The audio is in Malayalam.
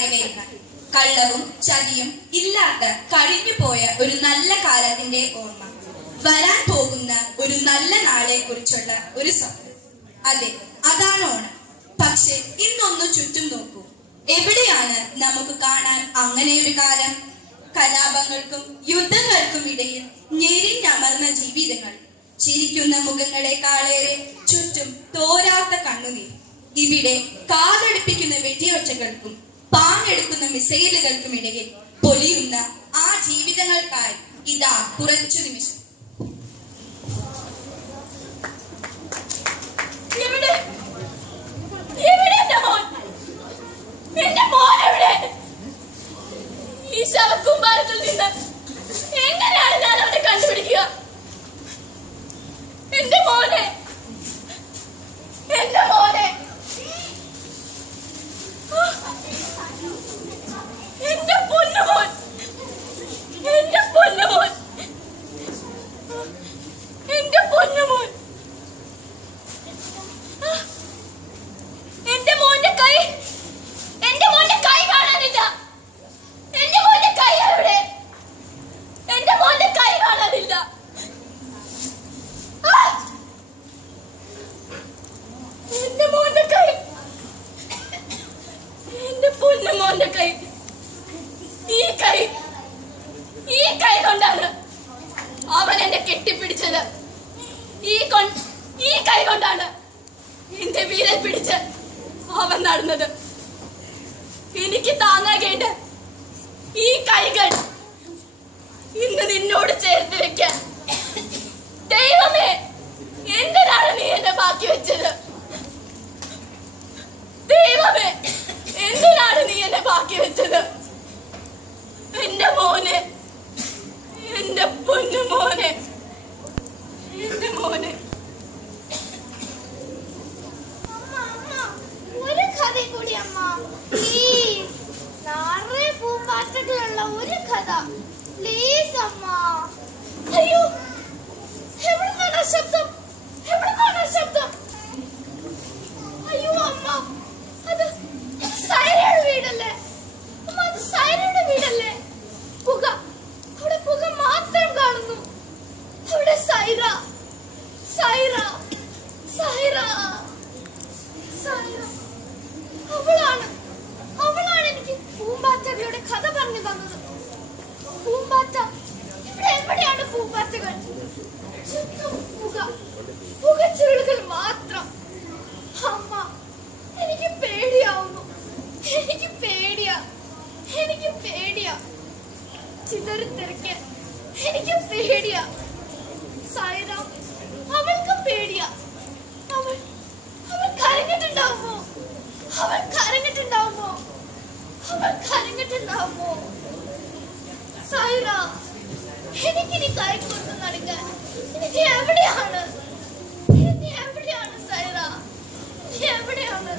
വരവേൽക്കാൻ. കള്ളവും ചതിയും ഇല്ലാത്ത കഴിഞ്ഞു പോയ ഒരു നല്ല കാലത്തിന്റെ ഓർമ്മ, വരാൻ പോകുന്ന ഒരു നല്ല നാളെ കുറിച്ചുള്ള ഒരു സ്വപ്നം. അതെ, അതാണ് ഓണം. പക്ഷെ ഇന്നൊന്നു ചുറ്റും നോക്കൂ, എവിടെയാണ് നമുക്ക് കാണാൻ അങ്ങനെയൊരു കാലം? കലാപങ്ങൾക്കും യുദ്ധങ്ങൾക്കും ഇടയിൽ ഞെരിഞ്ഞമർന്ന ജീവിതങ്ങൾ, ചിരിക്കുന്ന മുഖങ്ങളെക്കാളേറെ ചുറ്റും തോരാത്ത കണ്ണുനീർ. ഇവിടെ കാതടുപ്പിക്കുന്ന വെടിയൊച്ചകൾക്കും പാഞ്ഞെടുക്കുന്ന മിസൈലുകൾക്കും ഇടയിൽ പൊലിയുന്ന ആ ജീവിതങ്ങൾക്കായി ഇതാ കുറച്ചു നിമിഷം. ഈ ശവകുമാരത്തിൽ നിന്ന് എങ്ങനെയാണ് ഞാൻ അവനെ കണ്ടുപിടിക്കുക? എന്റെ മോനെ, എന്റെ മോനെ, എന്റെ പൊന്നുമോൻ, എന്റെ പൊന്നുമോൻ, എന്റെ പൊന്നുമോൻ. എന്റെ മോന്റെ കൈ, എന്റെ മോന്റെ കൈ കാണാനില്ല. എന്റെ മോന്റെ കൈ എവിടെ? എന്റെ മോന്റെ കൈ കാണാനില്ല. എന്റെ മോന്റെ കൈ, എന്റെ പൊന്നു മോന്റെ കൈ. ഈ കൈ, ഈ കൈ കൊണ്ടാണ് അവൻ എന്നെ കെട്ടിപ്പിടിച്ചത്. ഈ കൈ കൊണ്ടാണ് എന്റെ വീരൽ പിടിച്ച് അവൻ നടന്നത്. എനിക്ക് താങ്ങാകേണ്ട ഈ കൈകൾ ഇന്ന് നിന്നോട് ചേർത്ത് വെക്കാൻ ദൈവമേ, എന്തിനാണ് നീ എന്നെ ബാക്കി വെച്ചത്? ദൈവമേ, എന്തിനാണ് നീ എന്നെ ബാക്കി വെച്ചത്? എന്റെ മോനെ, എന്റെ പൊന്നു മോനെ, എന്റെ മോനെ. ഒരു കഥ കൂടി അമ്മ, പ്ലീസ്. നിറയെ പൂമ്പാറ്റകളുള്ള ഒരു കഥ, പ്ലീസ് അമ്മ. അയ്യോ, എവിടുന്നാണ് ശബ്ദം? എവിടുന്നാണ് ശബ്ദം? അയ്യോ അമ്മ, അത് സൈറയുടെ വീടല്ലേ? അമ്മ, അത് സൈറയുടെ വീടല്ലേ? പുക, അവിടെ പുക മാത്രം കാണുന്നു. അവിടെ സൈറ, സൈറ, സൈറ, സൈറ. അവളാണ് എനിക്ക് പൂമ്പാറ്റകളുടെ കഥ പറഞ്ഞു തന്നത്. പൂമ്പാറ്റ, ഇവിടെ എവിടെയാണ് പൂമ്പാറ്റകൾ? ചുറ്റും പുക, പുകച്ചുരുളുകൾ മാത്രം. അമ്മ, എനിക്ക് പേടിയാവുന്നു. എനിക്ക് പേടിയാ, എനിക്ക് പേടിയാ. ചിതറിത്തെറിക്കാൻ എനിക്ക് പേടിയാ. സൈറ, അവൾക്ക് പേടിയാ. അവൾ കരഞ്ഞിട്ടുണ്ടാവുമോ? അവൾ കരഞ്ഞിട്ടുണ്ടാവുമോ? അവൾ കരഞ്ഞിട്ടുണ്ടാവുമോ? സൈറ, എനിക്കിനി കൈ കൊണ്ടു നടക്കാൻ എനിക്ക് എവിടെയാണ്? സൈറ, എവിടെയാണ്?